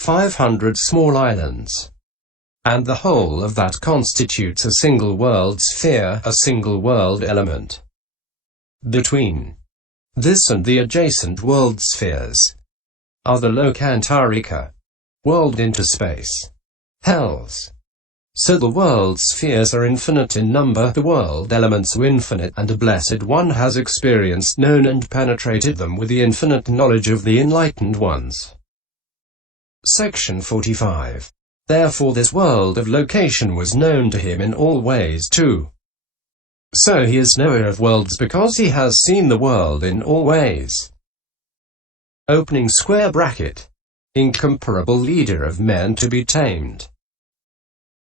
500 small islands. And the whole of that constitutes a single world sphere, a single world element. Between this and the adjacent world spheres are the lokantarika, world interspace, hells. So the world spheres are infinite in number, the world elements are infinite, and a blessed one has experienced, known and penetrated them with the infinite knowledge of the enlightened ones. Section 45. Therefore this world of location was known to him in all ways too. So he is knower of worlds because he has seen the world in all ways. Opening square bracket. Incomparable leader of men to be tamed.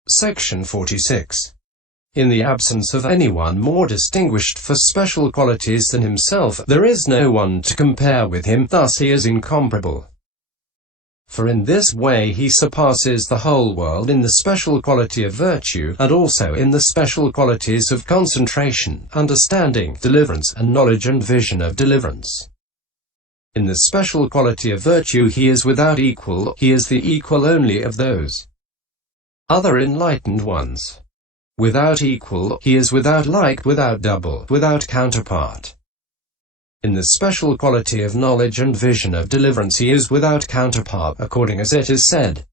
Section 46. In the absence of anyone more distinguished for special qualities than himself, there is no one to compare with him, thus he is incomparable. For in this way he surpasses the whole world in the special quality of virtue, and also in the special qualities of concentration, understanding, deliverance, and knowledge and vision of deliverance. In the special quality of virtue he is without equal, he is the equal only of those other enlightened ones. Without equal, he is without like, without double, without counterpart. In the special quality of knowledge and vision of deliverance he is without counterpart, according as it is said,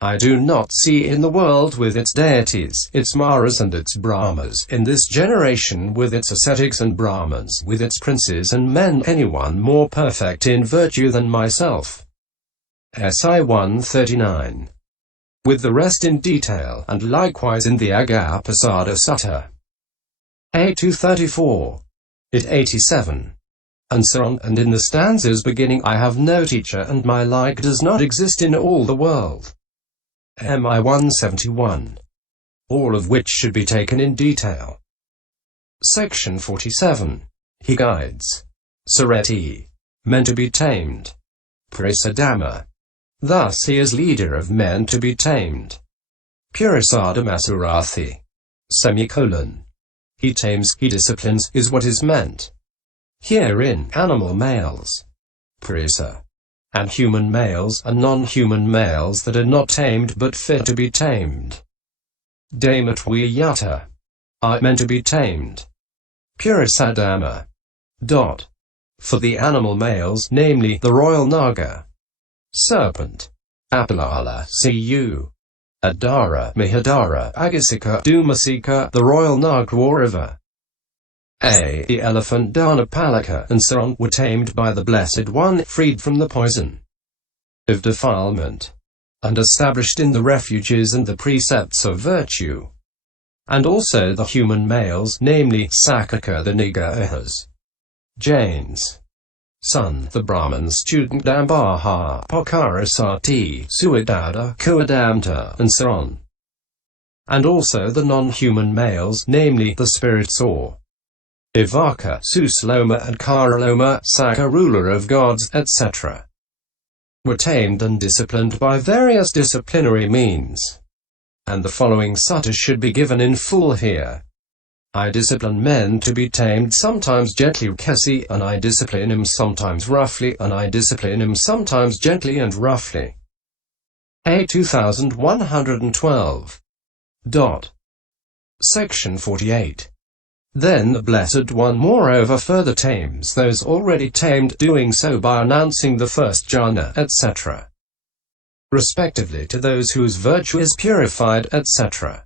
I do not see in the world with its deities, its Maras and its Brahmas, in this generation with its ascetics and Brahmins, with its princes and men, anyone more perfect in virtue than myself. SI 139. With the rest in detail, and likewise in the Agapada Sutta. A 234. It 87. And so on, and in the stanzas beginning, I have no teacher and my like does not exist in all the world. MI 171. All of which should be taken in detail. Section 47. He guides Sareti, men to be tamed. Purisa Dhamma. Thus he is leader of men to be tamed. Purisa Masurathi. Semicolon. He tames, he disciplines, is what is meant. Herein, animal males, Purisa, and human males, and non-human males that are not tamed but fit to be tamed. Dhammatviyata, are meant to be tamed. Purisa Dhamma. For the animal males, namely, the royal naga, serpent, Apalala, cu. Adara, Mihadara, Agasika, Dumasika, the royal Nagwa river, the elephant Dhanapalaka, and so on, were tamed by the Blessed One, freed from the poison of defilement, and established in the refuges and the precepts of virtue. And also the human males, namely, Sakaka the Nigrahas, Jains, son, the Brahman student Dambaha, Pakarasati, Suadada, Kuadamta, and so on. And also the non-human males, namely, the spirits or Ivaka, Susloma and Karaloma, Saka ruler of gods, etc. were tamed and disciplined by various disciplinary means. And the following sutta should be given in full here. I discipline men to be tamed, sometimes gently Kesi, and I discipline him sometimes roughly, and I discipline him sometimes gently and roughly. A 2112. Section 48. Then the Blessed One moreover further tames those already tamed, doing so by announcing the first jhana, etc. respectively to those whose virtue is purified, etc.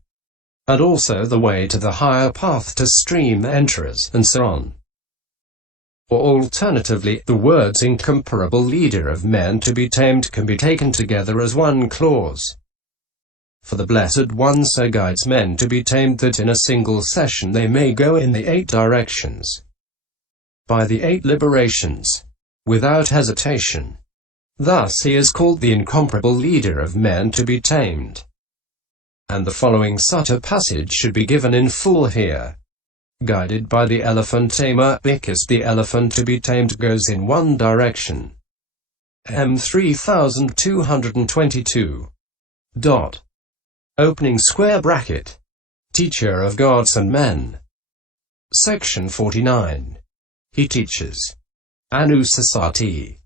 and also the way to the higher path to stream enterers, and so on. Or alternatively, the words incomparable leader of men to be tamed can be taken together as one clause. For the Blessed One so guides men to be tamed that in a single session they may go in the 8 directions, by the 8 liberations, without hesitation. Thus he is called the incomparable leader of men to be tamed. And the following sutta passage should be given in full here. Guided by the elephant tamer, because the elephant to be tamed goes in one direction. M 3222. Opening square bracket. Teacher of gods and men. Section 49. He teaches Anusasati,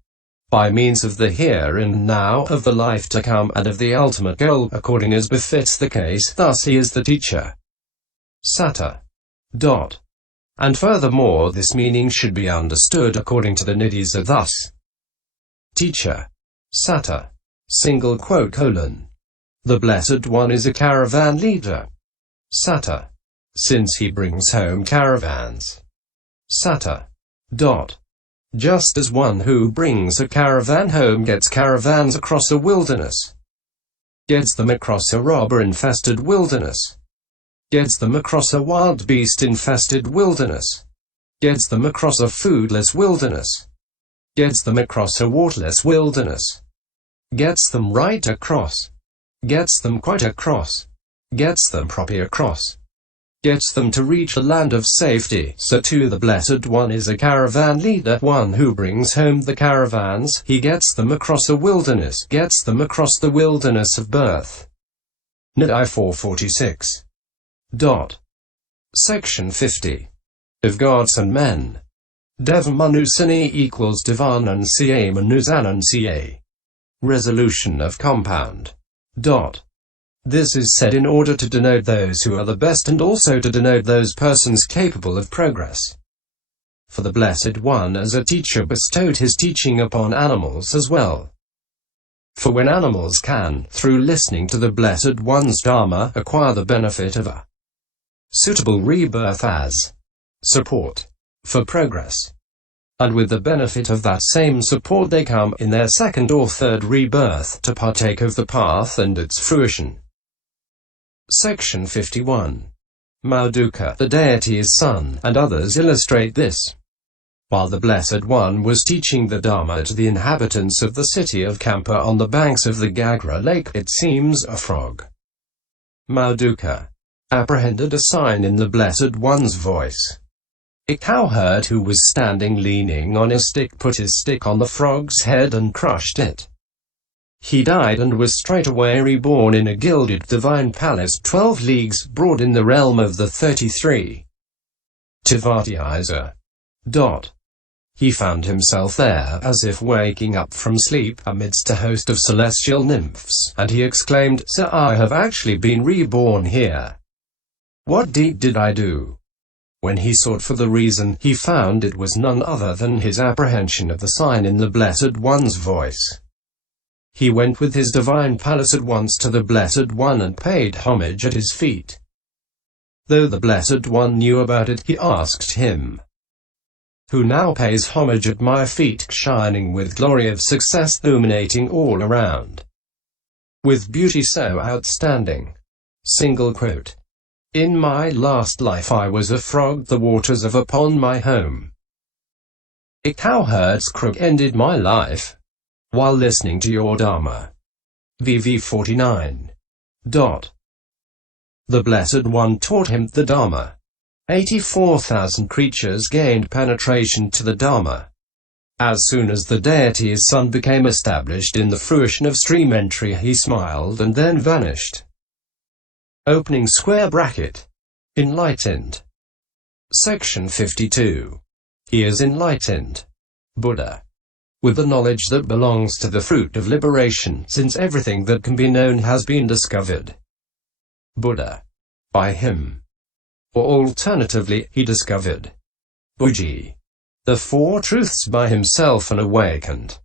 by means of the here and now, of the life to come, and of the ultimate goal, according as befits the case. Thus he is the teacher. Sata. And furthermore, this meaning should be understood according to the Nidisa thus: teacher, Sata, the Blessed One is a caravan leader. Sata, since he brings home caravans. Sata. Just as one who brings a caravan home gets caravans across a wilderness, gets them across a robber-infested wilderness, gets them across a wild beast-infested wilderness, gets them across a foodless wilderness, gets them across a waterless wilderness, gets them right across, gets them quite across, gets them proper across, gets them to reach a land of safety. So too the Blessed One is a caravan leader, one who brings home the caravans. He gets them across a wilderness, gets them across the wilderness of birth. Nidai 446. Section 50. Of gods and men. Devamanusani equals Divanansiye Manusanansiye. Resolution of compound. This is said in order to denote those who are the best, and also to denote those persons capable of progress. For the Blessed One as a teacher bestowed his teaching upon animals as well. For when animals can, through listening to the Blessed One's Dhamma, acquire the benefit of a suitable rebirth as support for progress, and with the benefit of that same support they come, in their second or third rebirth, to partake of the path and its fruition. Section 51. Mauduka, the deity's son, and others illustrate this. While the Blessed One was teaching the Dhamma to the inhabitants of the city of Kampa on the banks of the Gagra lake, it seems a frog, Mauduka, apprehended a sign in the Blessed One's voice. A cowherd who was standing leaning on a stick put his stick on the frog's head and crushed it. He died and was straightway reborn in a gilded divine palace 12 leagues broad in the realm of the 33. Tivatiiza. He found himself there, as if waking up from sleep, amidst a host of celestial nymphs, and he exclaimed, "Sir, I have actually been reborn here. What deed did I do?" When he sought for the reason, he found it was none other than his apprehension of the sign in the Blessed One's voice. He went with his divine palace at once to the Blessed One and paid homage at his feet. Though the Blessed One knew about it, he asked him, "Who now pays homage at my feet, shining with glory of success, illuminating all around, with beauty so outstanding?" In my last life I was a frog, the waters of a pond my home. A cowherd's crook ended my life while listening to your Dhamma. VV 49. The Blessed One taught him the Dhamma. 84,000 creatures gained penetration to the Dhamma. As soon as the deity's son became established in the fruition of stream entry, he smiled and then vanished. Opening square bracket. Enlightened. Section 52. He is enlightened. Buddha. With the knowledge that belongs to the fruit of liberation, since everything that can be known has been discovered. Buddha. By him. Or alternatively, he discovered Buddhi, the Four Truths by himself and awakened.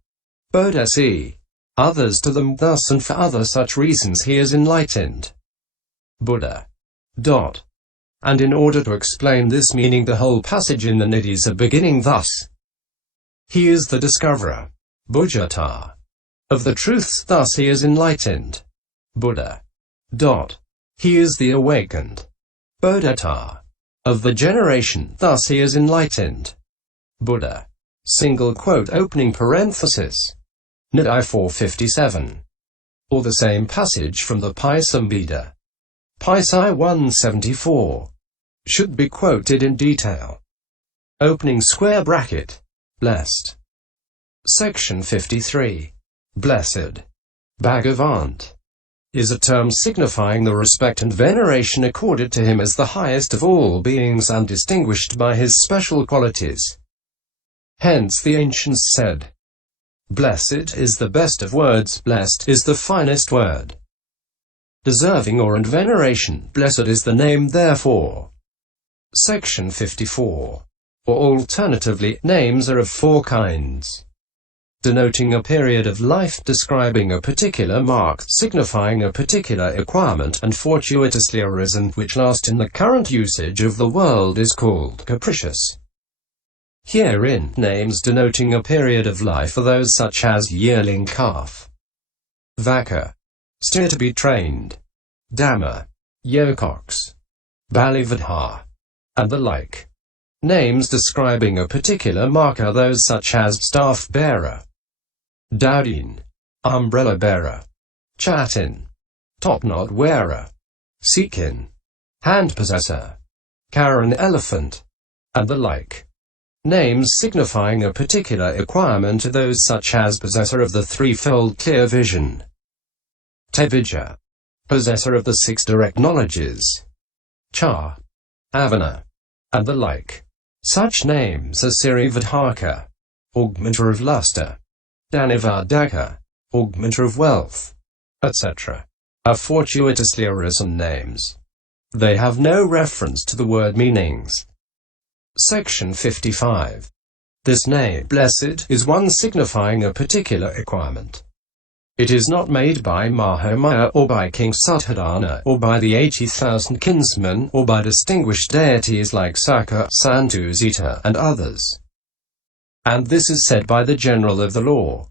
Bodhi. Others to them thus, and for other such reasons he is enlightened. Buddha. And in order to explain this meaning, the whole passage in the Nidisa beginning thus: he is the discoverer, bhagyavata, of the truths, thus he is enlightened. Buddha. He is the awakened, bhagyavata, of the generation, thus he is enlightened. Buddha. Opening parenthesis. Nidai 457. Or the same passage from the Paisambhida. Paisai 174. Should be quoted in detail. Opening square bracket. Blessed. Section 53. Blessed. Bhagavant. Is a term signifying the respect and veneration accorded to him as the highest of all beings and distinguished by his special qualities. Hence the ancients said, Blessed is the best of words, blessed is the finest word. Deserving awe and veneration, blessed is the name therefore. Section 54. Or alternatively, names are of four kinds. Denoting a period of life, describing a particular mark, signifying a particular acquirement, and fortuitously arisen, which last in the current usage of the world is called capricious. Herein, names denoting a period of life are those such as yearling calf, vaka, steer to be trained, Dhamma, yokox, bhagyavata, and the like. Names describing a particular mark are those such as staff bearer, dowdin, umbrella bearer, chatin, topknot wearer, seekin, hand possessor, Karen elephant, and the like. Names signifying a particular acquirement are those such as possessor of the threefold clear vision, Tevijja, possessor of the six direct knowledges, Cha, Avana, and the like. Such names are Sirivadhaka, augmenter of luster, Dhanivardhaka, augmenter of wealth, etc., are fortuitously arisen names. They have no reference to the word meanings. Section 55. This name, blessed, is one signifying a particular acquirement. It is not made by Mahamaya, or by King Suddhodana, or by the 80,000 kinsmen, or by distinguished deities like Sakka, Santusita, and others. And this is said by the general of the law.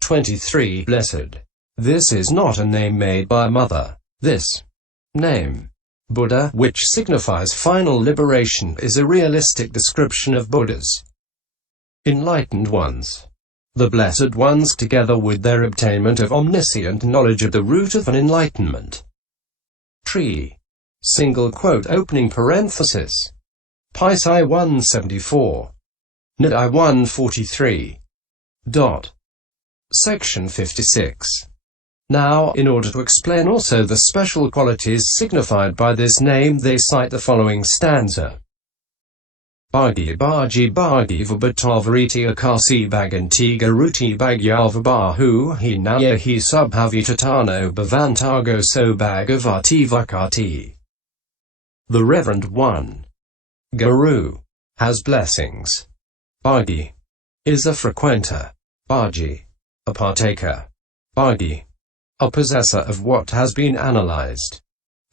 23. Blessed. This is not a name made by a mother. This name, Buddha, which signifies final liberation, is a realistic description of Buddhas, enlightened ones, the blessed ones, together with their obtainment of omniscient knowledge of the root of an enlightenment. Tree. Single quote opening parenthesis. Pisai 174. Nidai 143. Section 56. Now, in order to explain also the special qualities signified by this name, they cite the following stanza. Bhagi bhaji bhagavata akasi bhaganti garuti bhagyavabahu hi naya hi subhavitatano bhavantago so bhagavati vakati. The Reverend One, Guru, has blessings. Bhagi is a frequenter. Bhaji, a partaker. Bhagi, a possessor of what has been analyzed.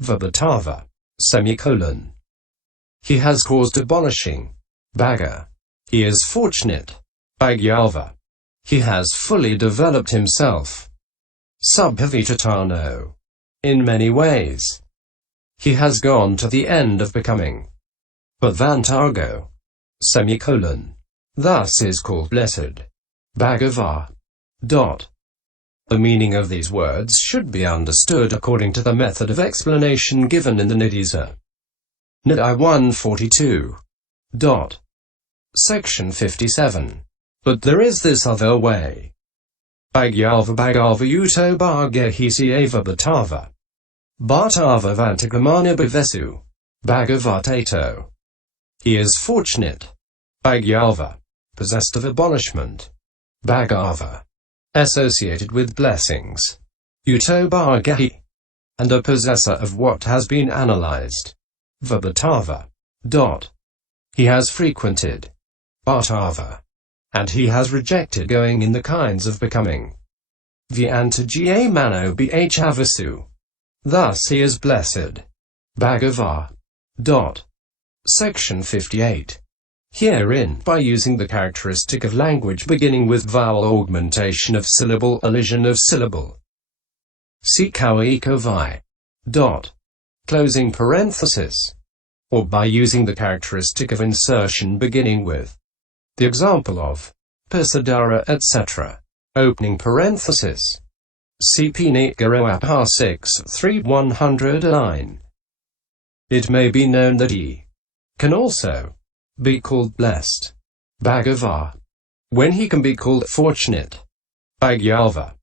Vabhatava, semicolon. He has caused abolishing. Bhagga, he is fortunate. Bhagyava, he has fully developed himself. Subhavitatano, in many ways. He has gone to the end of becoming. Bhavantago, semicolon. Thus is called blessed. Bhagava. The meaning of these words should be understood according to the method of explanation given in the Nidisa. Nidai 142. Section 57. But there is this other way. Bhagyava bhagavayuto bhagyahisieva bhatava. Bhatava vantakamana bhavesu. Bhagavatato. He is fortunate. Bhagyava, possessed of abolishment. Bhagava, associated with blessings. Uto bhagahi, and a possessor of what has been analyzed. Vabhatava. He has frequented. Bhatava. And he has rejected going in the kinds of becoming. Vyantajiye mano bhavasu. Thus he is blessed. Bhagava. Section 58. Herein, by using the characteristic of language beginning with vowel augmentation of syllable, elision of syllable. Sikawa closing parenthesis. Or by using the characteristic of insertion beginning with the example of Pasadara, etc. Opening parenthesis. Cp. Garoapa 6.3.109. It may be known that he can also be called blessed. Bhagava. When he can be called fortunate. Bhagyava.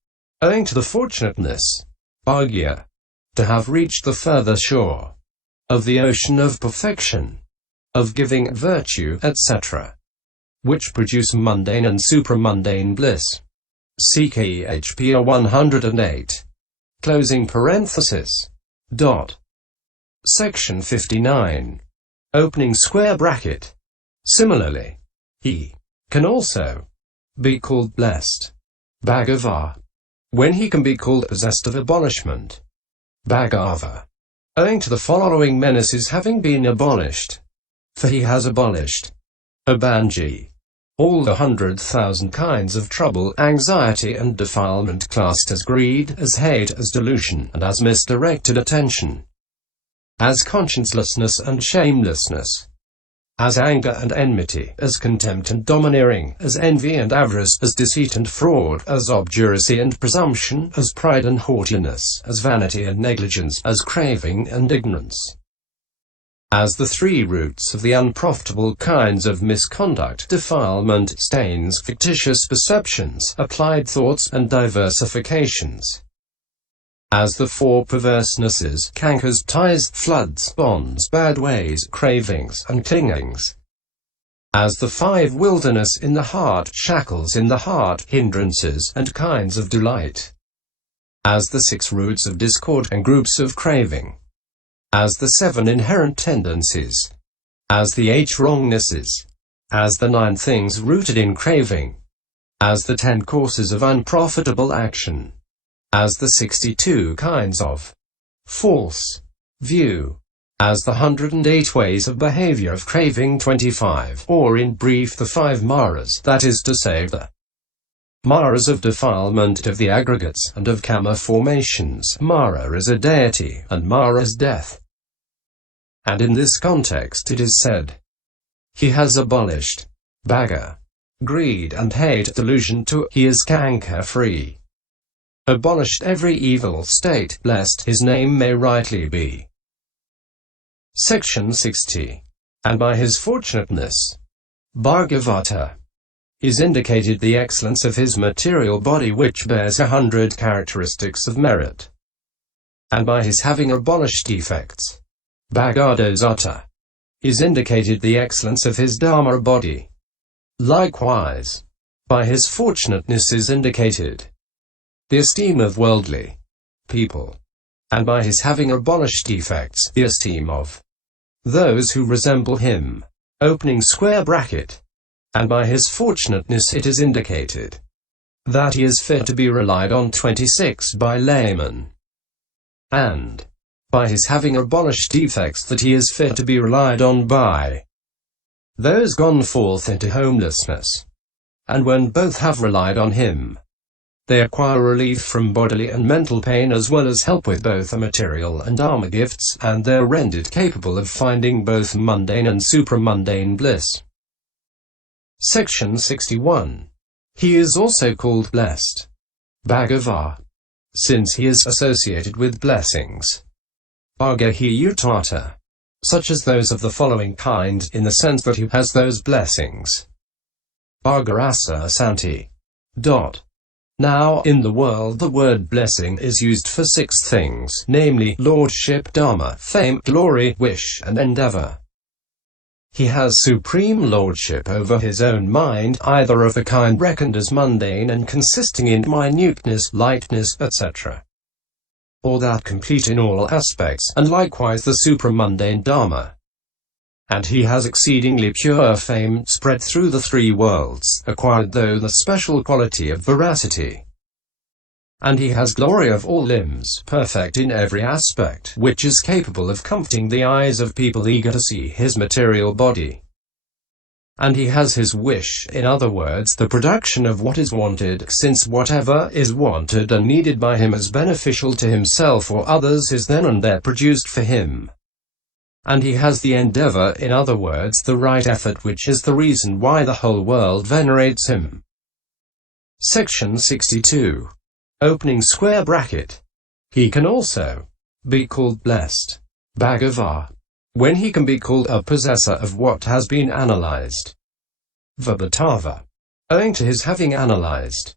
Owing to the fortunateness. Bhagya. To have reached the further shore of the ocean of perfection, of giving, virtue, etc., which produce mundane and supramundane bliss. CKHPR 108. Closing parenthesis. Dot. Section 59. Opening square bracket. Similarly, he can also be called blessed, bhagyavata, when he can be called possessed of abolishment, bhagyavata, owing to the following menaces having been abolished. For he has abolished abandji, all the 100,000 kinds of trouble, anxiety and defilement classed as greed, as hate, as delusion, and as misdirected attention, as consciencelessness and shamelessness, as anger and enmity, as contempt and domineering, as envy and avarice, as deceit and fraud, as obduracy and presumption, as pride and haughtiness, as vanity and negligence, as craving and ignorance, as the three roots of the unprofitable kinds of misconduct, defilement, stains, fictitious perceptions, applied thoughts, and diversifications, as the four perversenesses, cankers, ties, floods, bonds, bad ways, cravings, and clingings, as the five wilderness in the heart, shackles in the heart, hindrances, and kinds of delight, as the six roots of discord and groups of craving, as the seven inherent tendencies, as the 8 wrongnesses, as the 9 things rooted in craving, as the 10 courses of unprofitable action, as the 62 kinds of false view, as the 108 ways of behavior of craving 25, or in brief the 5 maras, that is to say, the maras of defilement, of the aggregates, and of karma formations. Mara is a deity, and Mara is death. And in this context it is said, he has abolished bhagga, greed and hate, delusion too, he is canker-free, abolished every evil state, blessed his name may rightly be. Section 60. And by his fortunateness, bhagyavata, is indicated the excellence of his material body which bears 100 characteristics of merit. And by his having abolished defects, bhaggadosata, is indicated the excellence of his Dhamma body. Likewise, by his fortunateness is indicated the esteem of worldly people, and by his having abolished defects, the esteem of those who resemble him. Opening square bracket. And by his fortunateness it is indicated that he is fit to be relied on 26 by laymen, and by his having abolished defects that he is fit to be relied on by those gone forth into homelessness. And when both have relied on him, they acquire relief from bodily and mental pain as well as help with both the material and Dhamma gifts, and they are rendered capable of finding both mundane and supramundane bliss. Section 61. He is also called blessed, bhagyavata, since he is associated with blessings, bhagyavata, such as those of the following kind, in the sense that he has those blessings. Bhaggarasa santi. Now, in the world the word blessing is used for 6 things, namely, lordship, dharma, fame, glory, wish, and endeavor. He has supreme lordship over his own mind, either of the kind reckoned as mundane and consisting in minuteness, lightness, etc., or that complete in all aspects, and likewise the supramundane Dhamma. And he has exceedingly pure fame, spread through the 3 worlds, acquired through the special quality of veracity. And he has glory of all limbs, perfect in every aspect, which is capable of comforting the eyes of people eager to see his material body. And he has his wish, in other words, the production of what is wanted, since whatever is wanted and needed by him as beneficial to himself or others is then and there produced for him. And he has the endeavor, in other words, the right effort, which is the reason why the whole world venerates him. Section 62. Opening square bracket. He can also be called blessed, bhagyavata, when he can be called a possessor of what has been analyzed, vibhatava, owing to his having analyzed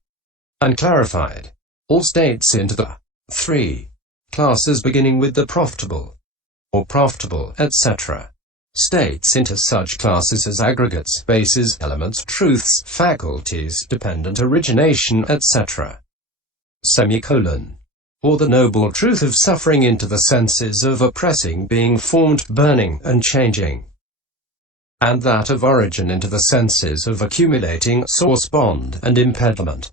and clarified all states into the 3 classes beginning with the profitable, or profitable, etc., states into such classes as aggregates, bases, elements, truths, faculties, dependent origination, etc. Or the noble truth of suffering into the senses of oppressing, being formed, burning, and changing, and that of origin into the senses of accumulating, source, bond, and impediment,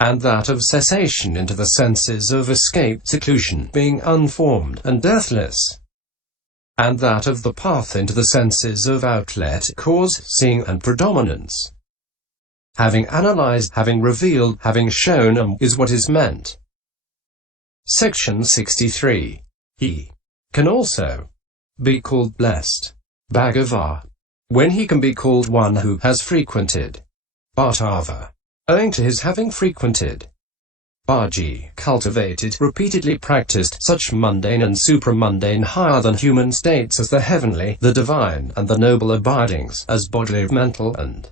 and that of cessation into the senses of escape, seclusion, being unformed and deathless, and that of the path into the senses of outlet, cause, seeing, and predominance. Having analyzed, having revealed, having shown, is what is meant. Section 63. He can also be called blessed, bhagyavata, when he can be called one who has frequented, bhattava, owing to his having frequented, bhaji, cultivated, repeatedly practiced, such mundane and supramundane higher than human states as the heavenly, the divine, and the noble abidings, as bodily, mental, and